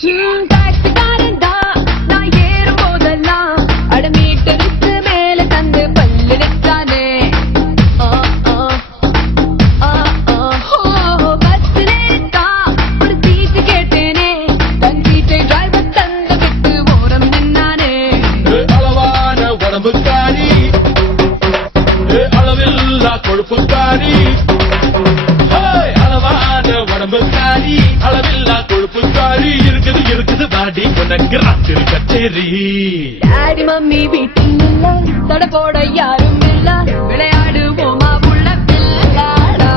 டாக்ஸிக்காரன் தான் நான் ஏறும் போதெல்லாம் அடமீட்டருக்கு மேல தந்து பல்லு நிற்கானே. பஸ்ல தான் ஒரு சீட்டு கேட்டேனே, தன் சீட்டை டிரைவர் தந்து விட்டு ஓரம் நின்னானே. அளவான உடம்புக்காரி, அளவில்லா கொழுப்புக்காரி, அளவான உடம்புக்காரி, அளவில்லா கொழுப்புக்காரி, இருக்குது இருக்குது பாடி உனக்கு ராத்திரி கச்சேரி. டாடி மம்மி வீட்டில் இல்ல, தட போட யாரும் இல்ல, விளையாடுவோமா உள்ள பிள்ளாடா.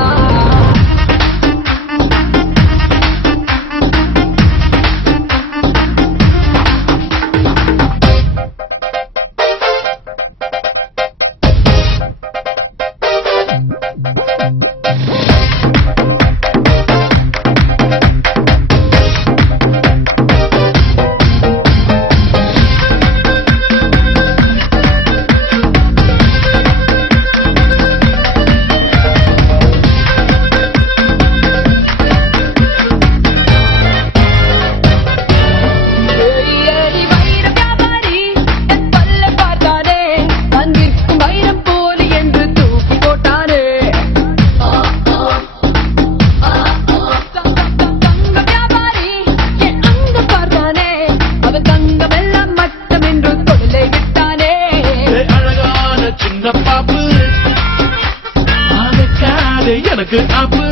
எனக்கு ஆப்பு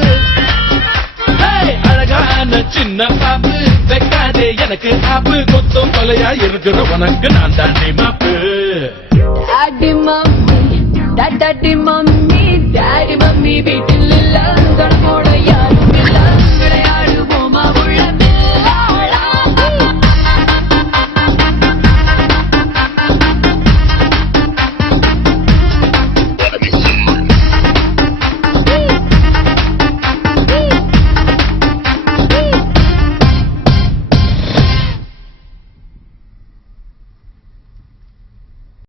அழகான சின்ன பாப்பு, வைக்காதே எனக்கு ஆப்பு, கொத்தும் கொலையா இருக்கிற உனக்கு நான் தாண்டி மாப்பு. Daddy mummy daddy mummy daddy mummy வீட்டில்